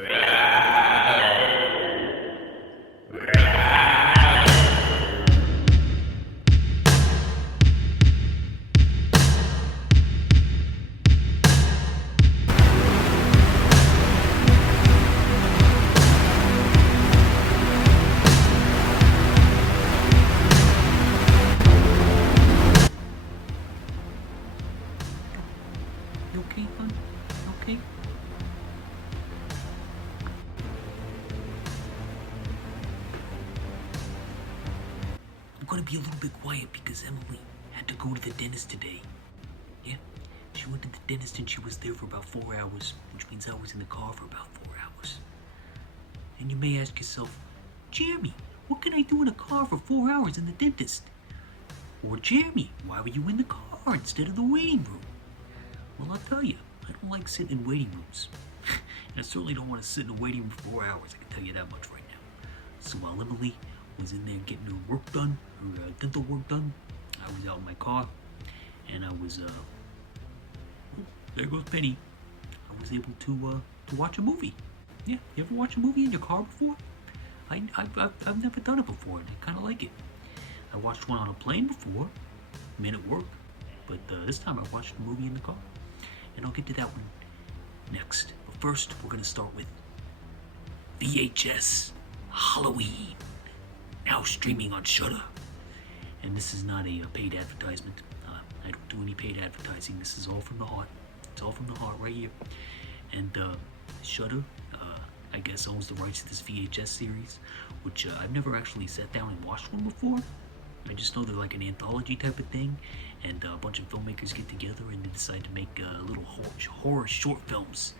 You okay, hon? Okay? I'm gonna be a little bit quiet because Emily had to go to the dentist today. Yeah, she went to the dentist and she was there for about 4 hours, which means I was in the car for about 4 hours. And you may ask yourself, Jeremy, what can I do in a car for 4 hours in the dentist? Or Jeremy, why were you in the car instead of the waiting room? Well, I'll tell you, I don't like sitting in waiting rooms. And I certainly don't want to sit in a waiting room for 4 hours, I can tell you that much right now. So while Emily was in there getting her work done, her dental work done, I was out in my car, and I was, there goes Penny. I was able to watch a movie. Yeah, you ever watch a movie in your car before? I've never done it before, and I kind of like it. I watched one on a plane before, men at work, but this time I watched a movie in the car, and I'll get to that one next. But first, we're gonna start with VHS Halloween, now streaming on Shudder. And this is not a paid advertisement. I don't do any paid advertising. This is all from the heart. It's all from the heart right here. And Shudder, I guess, owns the rights to this VHS series, which I've never actually sat down and watched one before. I just know they're like an anthology type of thing, and a bunch of filmmakers get together and they decide to make little horror short films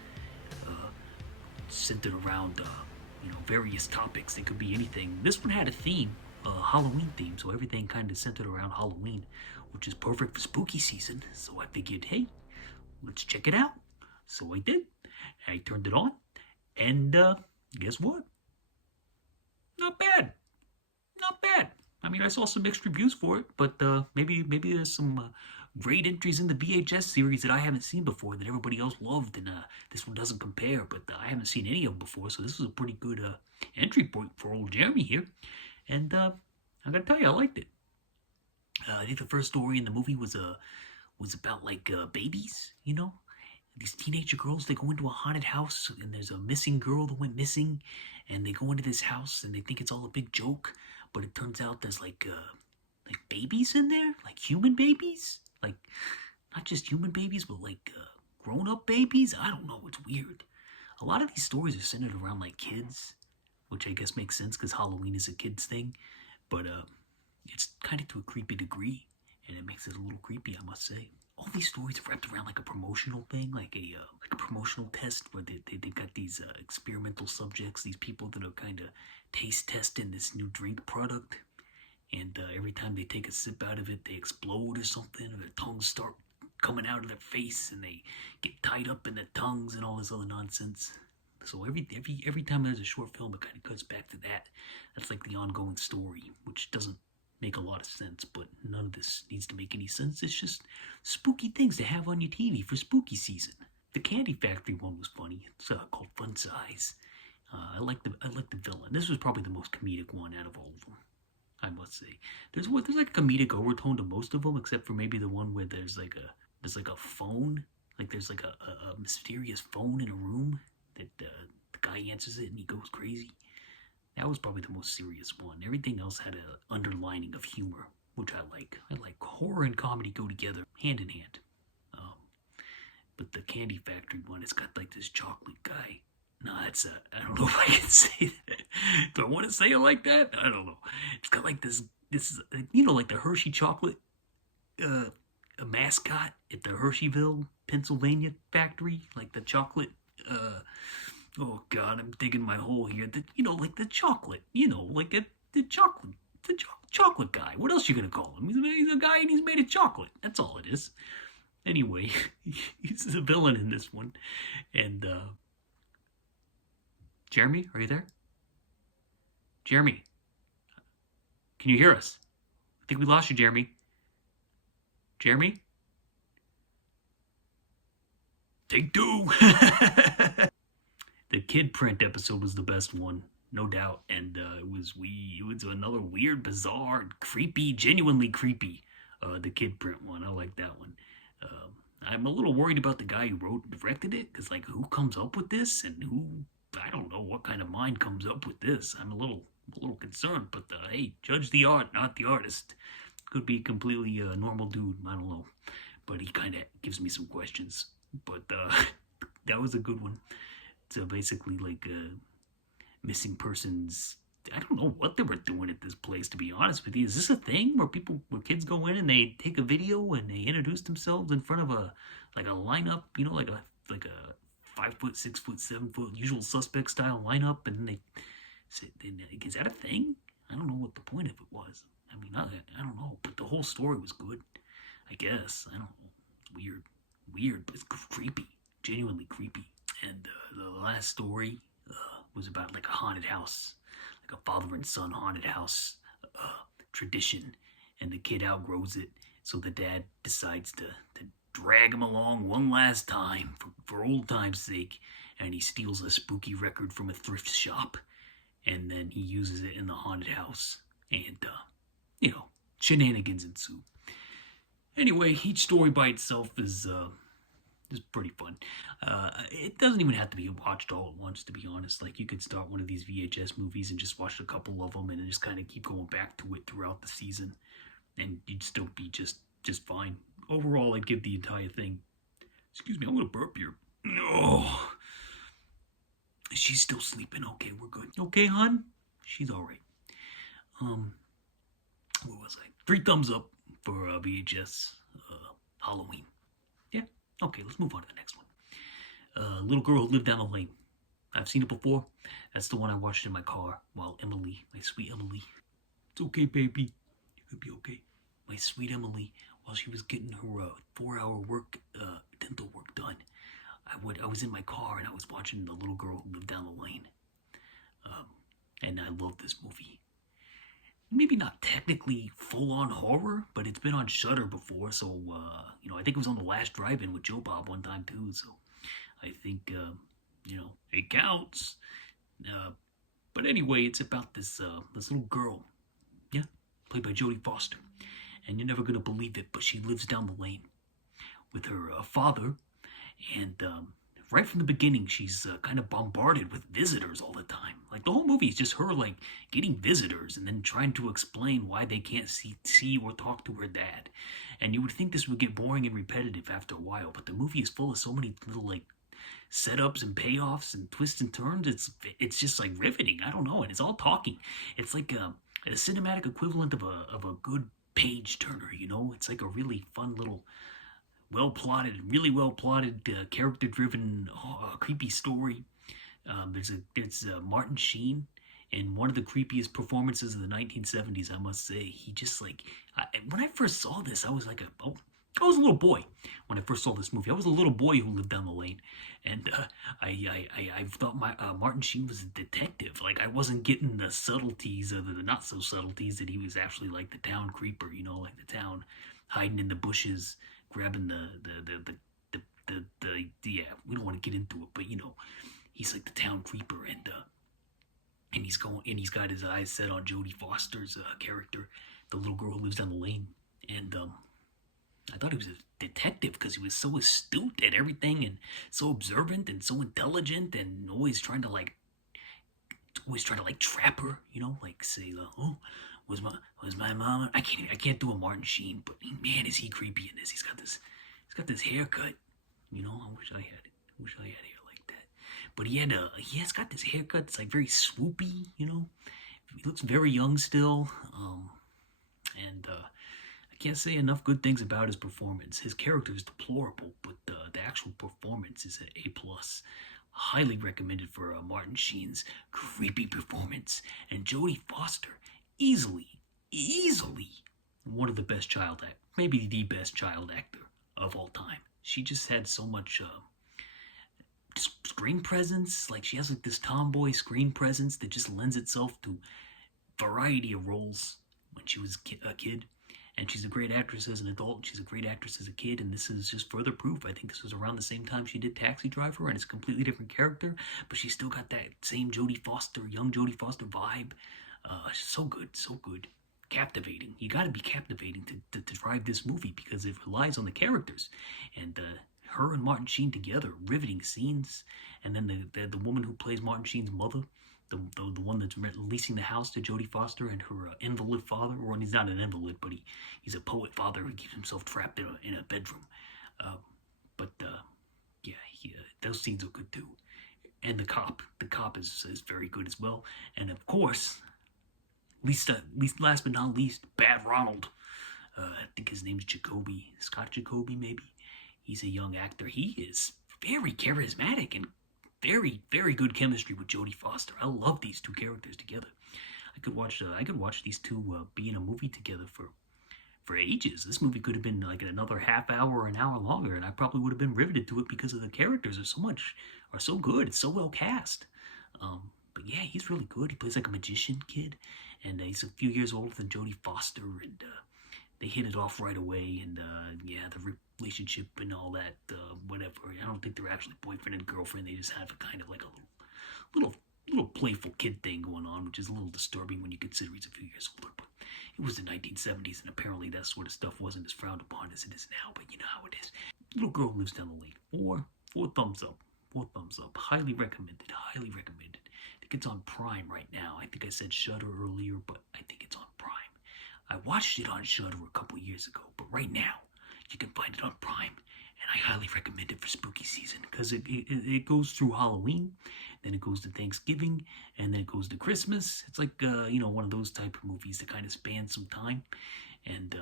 centered around various topics. They could be anything. This one had a theme, a Halloween theme, so everything kind of centered around Halloween, which is perfect for spooky season. So I figured, hey, let's check it out. So I did. I turned it on, and guess what? Not bad. Not bad. I mean, I saw some mixed reviews for it, but maybe there's some great entries in the VHS series that I haven't seen before that everybody else loved, and this one doesn't compare, but I haven't seen any of them before, so this is a pretty good entry point for old Jeremy here, and I gotta tell you, I liked it. I think the first story in the movie was about like babies, these teenager girls. They go into a haunted house, and there's a missing girl that went missing, and they go into this house, and they think it's all a big joke, but it turns out there's like babies in there, like human babies, like not just human babies, but like grown-up babies. I don't know, it's weird. A lot of these stories are centered around like kids, which I guess makes sense because Halloween is a kids thing, but it's kind of to a creepy degree, and it makes it a little creepy, I must say. All these stories are wrapped around like a promotional thing, like a promotional test where they got these experimental subjects, these people that are kind of taste testing this new drink product, and every time they take a sip out of it, they explode or something, or their tongues start coming out of their face, and they get tied up in their tongues and all this other nonsense. So every time there's a short film, it kind of cuts back to that. That's like the ongoing story, which doesn't make a lot of sense, but none of this needs to make any sense. It's just spooky things to have on your TV for spooky season. The Candy Factory one was funny. It's called Fun Size. I like the villain. This was probably the most comedic one out of all of them, I must say. There's like a comedic overtone to most of them, except for maybe the one where there's like a phone, like there's like a mysterious phone in a room that the guy answers it and he goes crazy. That was probably the most serious one. Everything else had an underlining of humor, which I like. I like horror and comedy go together, hand in hand. But the Candy Factory one, it's got like this chocolate guy. No, that's I don't know if I can say that. Do I want to say it like that? I don't know. It's got like this like the Hershey chocolate, a mascot at the Hersheyville, Pennsylvania factory, like the chocolate, oh God, I'm digging my hole here. Like the chocolate, like the chocolate guy. What else you gonna call him? He's a guy and he's made of chocolate. That's all it is. Anyway, he's a villain in this one. And Jeremy, are you there? Jeremy, can you hear us? I think we lost you, Jeremy. Jeremy? Take two. The kid print episode was the best one, no doubt, and it was another weird, bizarre, creepy, genuinely creepy. The kid print one, I like that one. I'm a little worried about the guy who wrote and directed it, because like, who comes up with this, and who, I don't know what kind of mind comes up with this. I'm a little concerned, but hey, judge the art, not the artist. Could be completely a normal dude, I don't know, but he kind of gives me some questions. But that was a good one. So basically, like missing persons. I don't know what they were doing at this place, to be honest with you. Is this a thing where kids go in and they take a video and they introduce themselves in front of a lineup, like a 5 foot, 6 foot, 7 foot usual suspect style lineup, and then they say, is that a thing? I don't know what the point of it was. I mean, I don't know, but the whole story was good. I guess I don't know. It's weird, but it's creepy, genuinely creepy. And the last story was about like a haunted house, like a father and son haunted house tradition, and the kid outgrows it, so the dad decides to drag him along one last time for old time's sake, and he steals a spooky record from a thrift shop, and then he uses it in the haunted house, and shenanigans ensue. Anyway, each story by itself is pretty fun. It doesn't even have to be watched all at once, to be honest. Like, you could start one of these VHS movies and just watch a couple of them, and then just kind of keep going back to it throughout the season, and you'd still be just fine. Overall, I'd give the entire thing. Excuse me, I'm gonna burp here. Oh, she's still sleeping. Okay, we're good. Okay, hon, she's all right. What was I? 3 thumbs up for VHS Halloween. Yeah. Okay, let's move on to the next one. Little Girl Who Lived Down the Lane. I've seen it before. That's the one I watched in my car while Emily, my sweet Emily. It's okay, baby. You could be okay. My sweet Emily, while she was getting her 4-hour work, dental work done, I was in my car and I was watching The Little Girl Who Lived Down the Lane. And I love this movie. Maybe not technically full-on horror, but it's been on Shudder before, so, I think it was on the last drive-in with Joe Bob one time, too, so I think, it counts. But anyway, it's about this little girl, yeah, played by Jodie Foster, and you're never gonna believe it, but she lives down the lane with her father, and, right from the beginning, she's kind of bombarded with visitors all the time. Like, the whole movie is just her, like, getting visitors and then trying to explain why they can't see or talk to her dad. And you would think this would get boring and repetitive after a while, but the movie is full of so many little, like, setups and payoffs and twists and turns. It's just, like, riveting. I don't know. And it's all talking. It's like a cinematic equivalent of a good page turner, It's like a really fun little really well plotted, character-driven, creepy story. There's Martin Sheen in one of the creepiest performances of the 1970s, I must say. He just when I first saw this, I was like I was a little boy when I first saw this movie. I was a little boy who lived down the lane, and I thought Martin Sheen was a detective. Like, I wasn't getting the subtleties or the not so subtleties that he was actually like the town creeper, like the town hiding in the bushes, grabbing the yeah, we don't want to get into it, but he's like the town creeper, and he's got his eyes set on Jodie Foster's character, the little girl who lives down the lane, and I thought he was a detective because he was so astute at everything and so observant and so intelligent and always trying to trap her, like say, oh, was my mom? I can't do a Martin Sheen, but man, is he creepy in this. He's got this haircut, I wish I had it. I wish I had hair like that. But he's got this haircut that's like very swoopy, He looks very young still, and I can't say enough good things about his performance. His character is deplorable, but the actual performance is an A+. Highly recommended for Martin Sheen's creepy performance. And Jodie Foster, easily one of the best child actors, maybe the best child actor of all time. She just had so much screen presence. Like, she has like this tomboy screen presence that just lends itself to variety of roles when she was a kid. And she's a great actress as an adult, and she's a great actress as a kid, and this is just further proof. I think this was around the same time she did Taxi Driver, and it's a completely different character, but she's still got that same Jodie Foster, young Jodie Foster vibe. So good, so good. Captivating. You got to be captivating to drive this movie because it relies on the characters. And her and Martin Sheen together, riveting scenes. And then the woman who plays Martin Sheen's mother, the one that's leasing the house to Jodie Foster and her invalid father, or he's not an invalid, but he's a poet father who keeps himself trapped in a bedroom. But yeah, those scenes are good too. And the cop is very good as well. And of course, least last but not least, Bad Ronald. I think his name's Jacoby, Scott Jacoby maybe. He's a young actor. He is very charismatic and very, very good chemistry with Jodie Foster. I love these two characters together. I could watch these two be in a movie together for ages. This movie could have been like another half hour or an hour longer, and I probably would have been riveted to it because of the characters are so good. It's so well cast. But yeah, he's really good. He plays like a magician kid, and he's a few years older than Jodie Foster, and they hit it off right away. And yeah, the relationship and all that, whatever. I don't think they're actually boyfriend and girlfriend. They just have a kind of like a little playful kid thing going on, which is a little disturbing when you consider he's a few years older. But it was the 1970s, and apparently that sort of stuff wasn't as frowned upon as it is now. But you know how it is. Little girl lives down the lane. Four thumbs up. 4 thumbs up. Highly recommended. Highly recommended. I think it's on Prime right now. I think I said Shudder earlier, but I think it's on Prime. I watched it on Shudder a couple years ago, but right now you can find it on Prime, and I highly recommend it for spooky season because it goes through Halloween, then it goes to Thanksgiving, and then it goes to Christmas. It's like one of those type of movies that kind of spans some time, and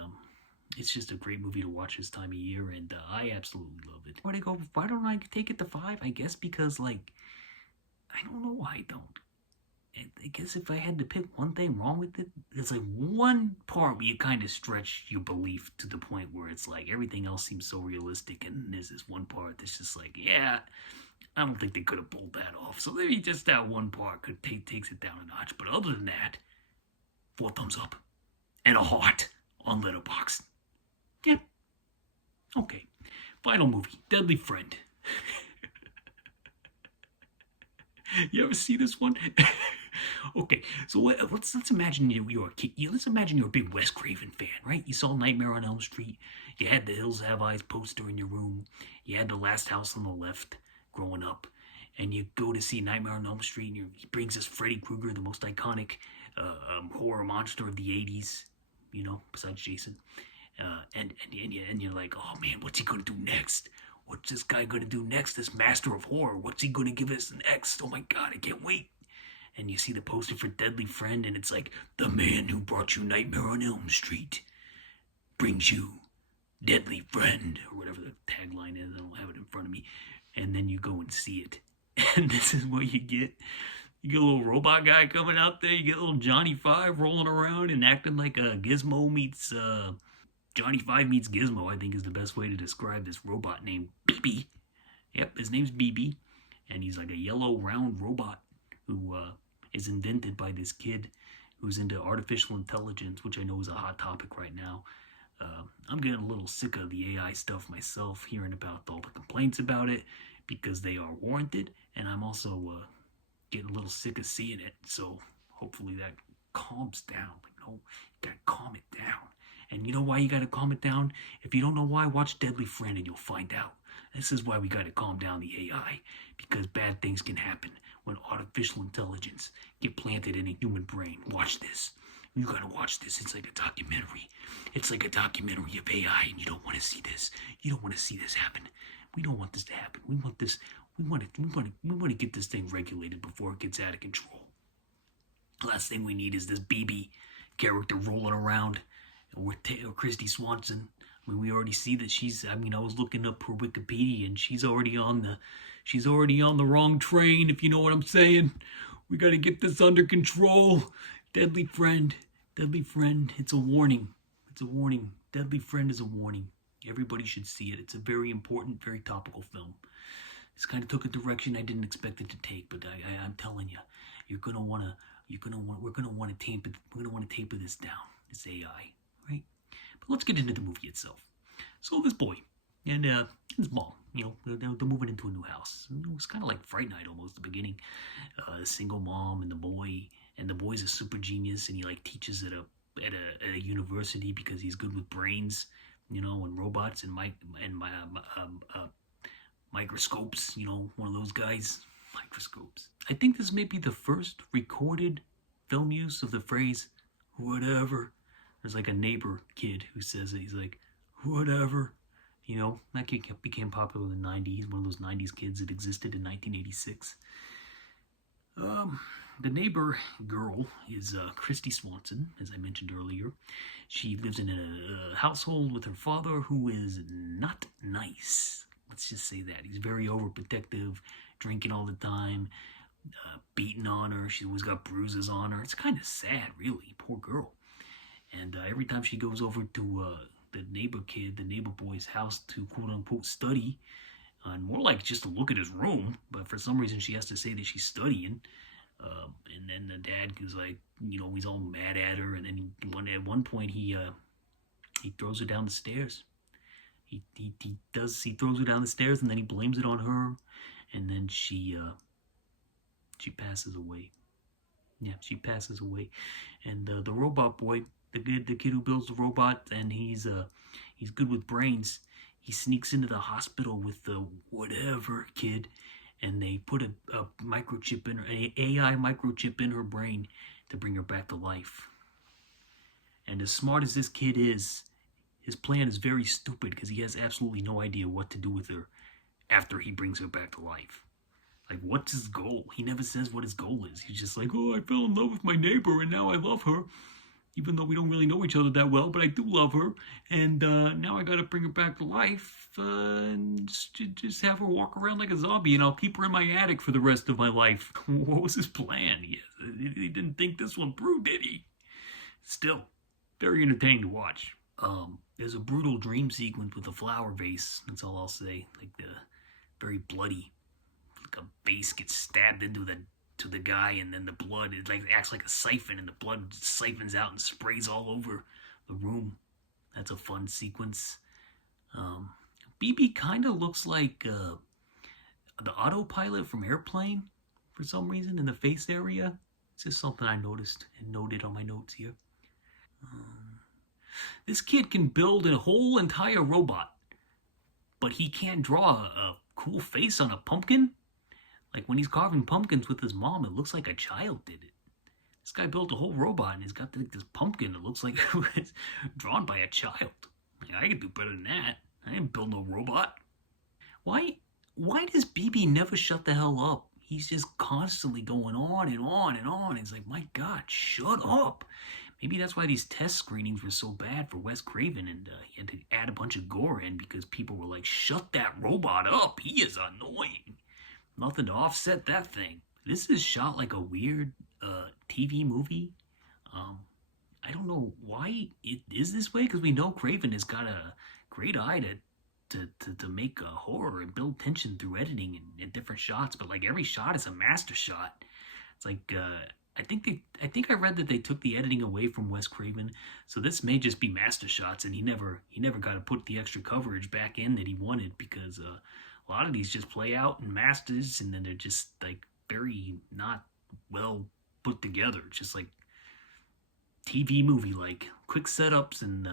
it's just a great movie to watch this time of year, and I absolutely love it. Why don't I take it to 5? I guess because I don't know why I don't. I guess if I had to pick one thing wrong with it, there's one part where you kind of stretch your belief to the point where it's everything else seems so realistic, and there's this one part that's just yeah, I don't think they could have pulled that off. So maybe just that one part takes it down a notch. But other than that, 4 thumbs up and a heart on Letterboxd. Yep. Okay. Final movie, Deadly Friend. You ever see this one? Okay, so let's imagine you're a kid. Let's imagine you're a big Wes Craven fan, right? You saw Nightmare on Elm Street. You had the Hills Have Eyes poster in your room. You had The Last House on the Left growing up. And you go to see Nightmare on Elm Street, and he brings us Freddy Krueger, the most iconic horror monster of the 80s, besides Jason. And you're like, oh man, what's he going to do next? What's this guy going to do next? This master of horror. What's he going to give us next? Oh my God, I can't wait. And you see the poster for Deadly Friend, and it's the man who brought you Nightmare on Elm Street brings you Deadly Friend, or whatever the tagline is. I don't have it in front of me. And then you go and see it. And this is what you get. You get a little robot guy coming out there. You get a little Johnny Five rolling around and acting like a Gizmo meets... Johnny Five meets Gizmo, I think, is the best way to describe this robot named BB. Yep, his name's BB. And he's like a yellow, round robot who is invented by this kid who's into artificial intelligence, which I know is a hot topic right now. I'm getting a little sick of the AI stuff myself, hearing about all the complaints about it, because they are warranted. And I'm also getting a little sick of seeing it. So hopefully that calms down. You gotta calm it down. And you know why you gotta calm it down? If you don't know why, watch Deadly Friend and you'll find out. This is why we gotta calm down the AI, because bad things can happen when artificial intelligence get planted in a human brain. Watch this. You gotta watch this. It's like a documentary. It's like a documentary of AI, and you don't want to see this. You don't want to see this happen. We don't want this to happen. We want this. We want to get this thing regulated before it gets out of control. The last thing we need is this BB character rolling around or Christy Swanson. I mean, we already see that I was looking up her Wikipedia, and she's already on the wrong train, if you know what I'm saying. We got to get this under control. Deadly Friend, it's a warning. It's a warning. Deadly Friend is a warning. Everybody should see it. It's a very important, very topical film. It's kind of took a direction I didn't expect it to take, but I'm telling you, we're gonna want to taper this down. This AI, right? But let's get into the movie itself. So this boy and his mom, they're moving into a new house. It's kind of like Fright Night almost, the beginning. A single mom and the boy's a super genius, and he like teaches at a university because he's good with brains, and robots and microscopes. One of those guys, microscopes. I think this may be the first recorded film use of the phrase "whatever." There's like a neighbor kid who says it. He's like, "Whatever." That kid became popular in the 90s. One of those 90s kids that existed in 1986. The neighbor girl is Christy Swanson, as I mentioned earlier. She lives in a household with her father who is not nice. Let's just say that. He's very overprotective, drinking all the time, beating on her. She's always got bruises on her. It's kind of sad, really. Poor girl. And every time she goes over to the neighbor boy's house to quote unquote study, and more like just to look at his room, but for some reason she has to say that she's studying. And then the dad is like, he's all mad at her, and then at one point he throws her down the stairs. He throws her down the stairs, and then he blames it on her, and then she passes away. Yeah, she passes away, and the robot boy, the kid who builds the robot, and he's good with brains. He sneaks into the hospital with the whatever kid, and they put a microchip in her, an AI microchip in her brain to bring her back to life. And as smart as this kid is, his plan is very stupid because he has absolutely no idea what to do with her after he brings her back to life. Like, what's his goal? He never says what his goal is. He's just like, oh, I fell in love with my neighbor and now I love her. Even though we don't really know each other that well, but I do love her. And now I gotta bring her back to life and just have her walk around like a zombie, and I'll keep her in my attic for the rest of my life. What was his plan? He didn't think this one through, did he? Still, very entertaining to watch. There's a brutal dream sequence with a flower vase. That's all I'll say. Like very bloody. Like a vase gets stabbed into the guy, and then the blood acts like a siphon, and the blood siphons out and sprays all over the room. That's a fun sequence. BB kind of looks like the autopilot from Airplane for some reason in the face area. It's just something I noticed and noted on my notes here. This kid can build a whole entire robot, but he can't draw a cool face on a pumpkin. Like when he's carving pumpkins with his mom, it looks like a child did it. This guy built a whole robot and he's got this pumpkin that looks like it's drawn by a child. Like, I could do better than that. I didn't build no robot. Why does BB never shut the hell up? He's just constantly going on and on and on. It's like, my God, shut up. Maybe that's why these test screenings were so bad for Wes Craven, and he had to add a bunch of gore in because people were like, shut that robot up. He is annoying. Nothing to offset that thing. This is shot like a weird TV movie. I don't know why it is this way, because we know Craven has got a great eye to make a horror and build tension through editing and different shots, but like every shot is a master shot. It's like I think I read that they took the editing away from Wes Craven, so this may just be master shots, and he never got to put the extra coverage back in that he wanted, because a lot of these just play out in masters, and then they're just like very not well put together. Just like TV movie, like quick setups and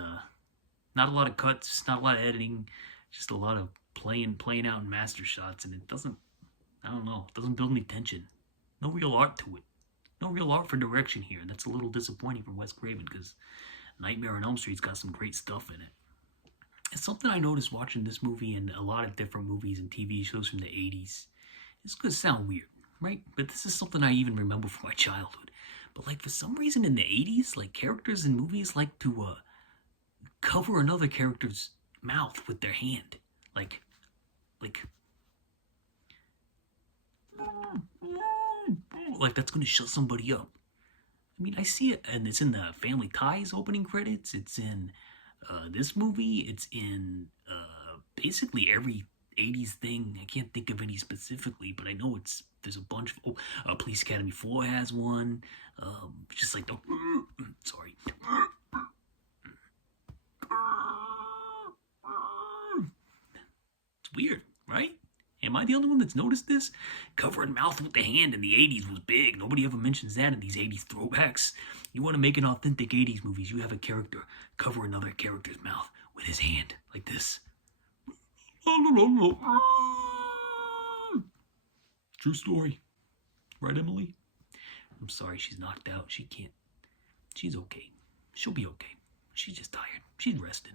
not a lot of cuts, not a lot of editing, just a lot of playing out in master shots, and it doesn't build any tension. No real art to it. No real art for direction here, and that's a little disappointing for Wes Craven, because Nightmare on Elm Street's got some great stuff in it. It's something I noticed watching this movie and a lot of different movies and TV shows from the 80s. It's going to sound weird, right? But this is something I even remember from my childhood. But like for some reason in the 80s, like characters in movies like to cover another character's mouth with their hand. Like that's going to shut somebody up. I mean, I see it, and it's in the Family Ties opening credits. It's in this movie. It's in basically every 80s thing. I can't think of any specifically, but I know there's a bunch of Police Academy 4 has one. Just like the sorry. Am I the only one that's noticed this? Covering mouth with the hand in the 80s was big. Nobody ever mentions that in these 80s throwbacks. You want to make an authentic 80s movies, you have a character cover another character's mouth with his hand, like this. True story. Right, Emily? I'm sorry she's knocked out. She can't. She's okay. She'll be okay. She's just tired. She's resting.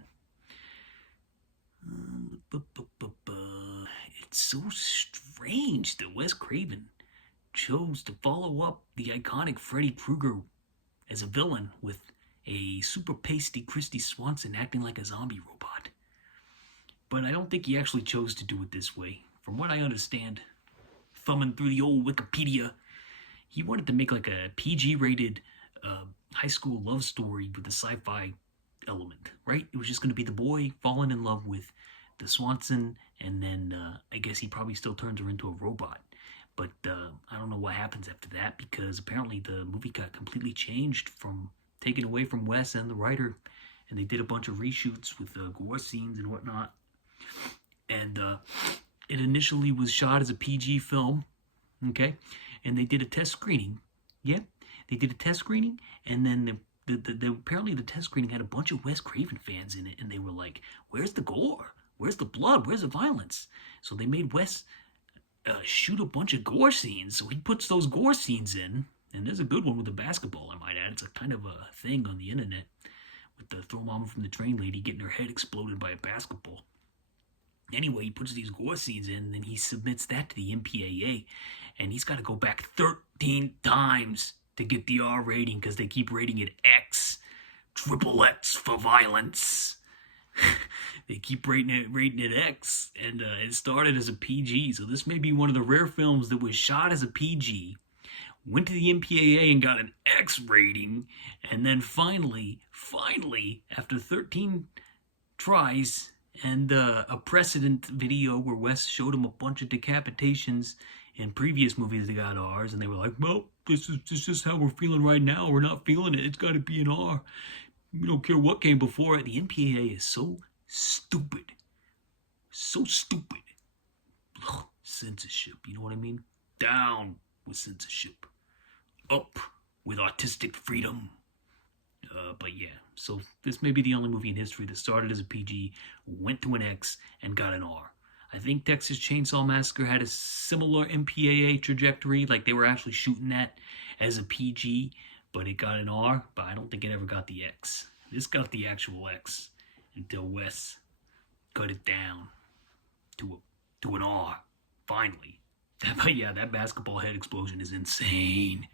It's so strange that Wes Craven chose to follow up the iconic Freddy Krueger as a villain with a super pasty Christy Swanson acting like a zombie robot. But I don't think he actually chose to do it this way. From what I understand, thumbing through the old Wikipedia, he wanted to make like a PG-rated high school love story with a sci-fi element, right? It was just going to be the boy falling in love with the Swanson, and then I guess he probably still turns her into a robot. But I don't know what happens after that, because apparently the movie got completely changed, from taken away from Wes and the writer, and they did a bunch of reshoots with gore scenes and whatnot. And it initially was shot as a PG film, okay? And they did a test screening. Yeah, they did a test screening, and then apparently the test screening had a bunch of Wes Craven fans in it, and they were like, "Where's the gore? Where's the blood? Where's the violence?" So they made Wes shoot a bunch of gore scenes. So he puts those gore scenes in, and there's a good one with the basketball, I might add. It's a kind of a thing on the internet with the throw mama from the train lady getting her head exploded by a basketball. Anyway, he puts these gore scenes in, and then he submits that to the MPAA, and he's got to go back 13 times to get the R rating, because they keep rating it X, triple X for violence. They keep rating it X, and it started as a PG, so this may be one of the rare films that was shot as a PG, went to the MPAA and got an X rating, and then finally, after 13 tries, and a precedent video where Wes showed him a bunch of decapitations in previous movies that got R's, and they were like, "Well, this is just how we're feeling right now. We're not feeling it. It's got to be an R. We don't care what came before it." The MPAA is so stupid. So stupid. Ugh, censorship, you know what I mean? Down with censorship. Up with artistic freedom. But yeah, so this may be the only movie in history that started as a PG, went to an X, and got an R. I think Texas Chainsaw Massacre had a similar MPAA trajectory, like they were actually shooting that as a PG, but it got an R, but I don't think it ever got the X. This got the actual X until Wes cut it down to an R, finally. But yeah, that basketball head explosion is insane.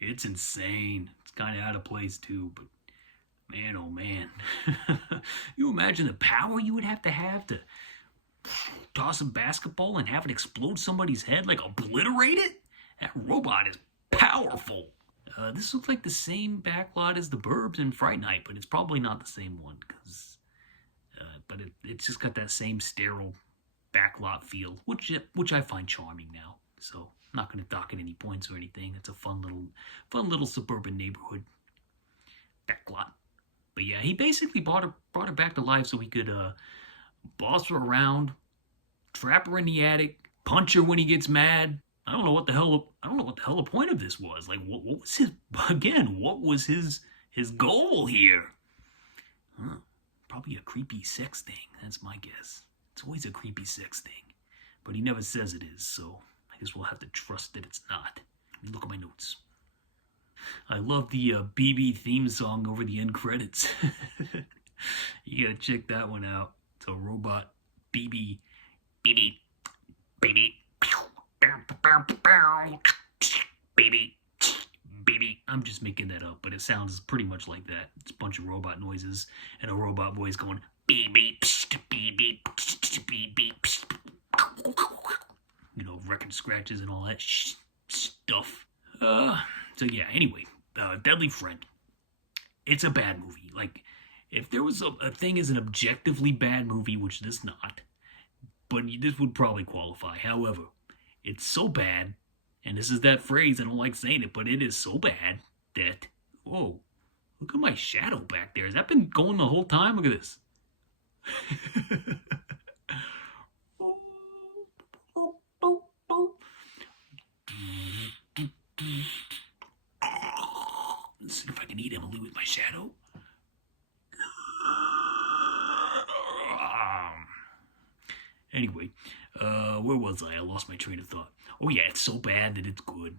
It's insane. It's kind of out of place too, but man, oh man. You imagine the power you would have to toss a basketball and have it explode somebody's head, like obliterate it? That robot is powerful. This looks like the same backlot as The Burbs and Fright Night, but it's probably not the same one, but it's just got that same sterile backlot feel, which I find charming now. So I'm not going to dock it any points or anything. It's a fun little suburban neighborhood backlot. But yeah, he basically brought her back to life so he could boss her around, trap her in the attic, punch her when he gets mad. I don't know what the hell the point of this was. Like, what was his goal here? Probably a creepy sex thing. That's my guess. It's always a creepy sex thing, but he never says it is. So I guess we'll have to trust that it's not. Let me look at my notes. I love the BB theme song over the end credits. You gotta check that one out. It's a robot BB, BB, BB, BB, BB. I'm just making that up, but it sounds pretty much like that. It's a bunch of robot noises and a robot voice going BB, BB, BB. You know, record scratches and all that stuff. So yeah, anyway, Deadly Friend. It's a bad movie. Like, if there was a thing as an objectively bad movie, which this not, but this would probably qualify. However, it's so bad, and this is that phrase, I don't like saying it, but it is so bad that, whoa, look at my shadow back there. Has that been going the whole time? Look at this. Let's see if I can eat Emily with my shadow. Anyway, where was I? I lost my train of thought. Oh yeah, it's so bad that it's good.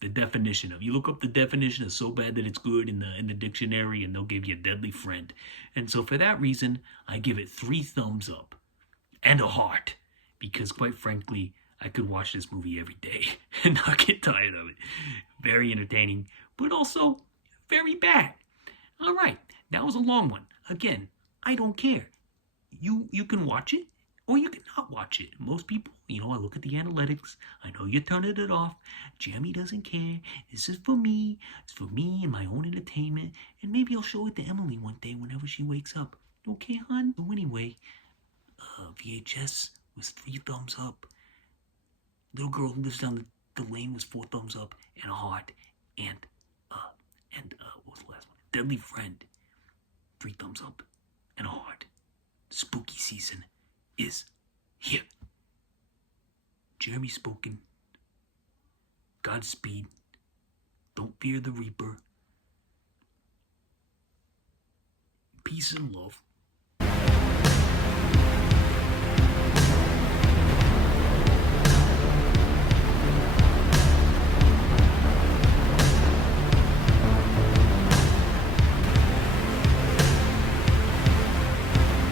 The definition of, you look up the definition of so bad that it's good in the dictionary, and they'll give you a deadly friend. And so for that reason, I give it 3 thumbs up and a heart, because quite frankly, I could watch this movie every day and not get tired of it. Very entertaining, but also very bad. All right, that was a long one. Again, I don't care. You can watch it or you can not watch it. Most people, I look at the analytics. I know you're turning it off. Jeremy doesn't care. This is for me. It's for me and my own entertainment. And maybe I'll show it to Emily one day whenever she wakes up. Okay, hon? So anyway, VHS was 3 thumbs up. Little girl who lives down the lane was 4 thumbs up and a heart. And what was the last one? Deadly Friend, 3 thumbs up and a heart. Spooky season is here. Jeremy spoken. Godspeed. Don't fear the Reaper. Peace and love.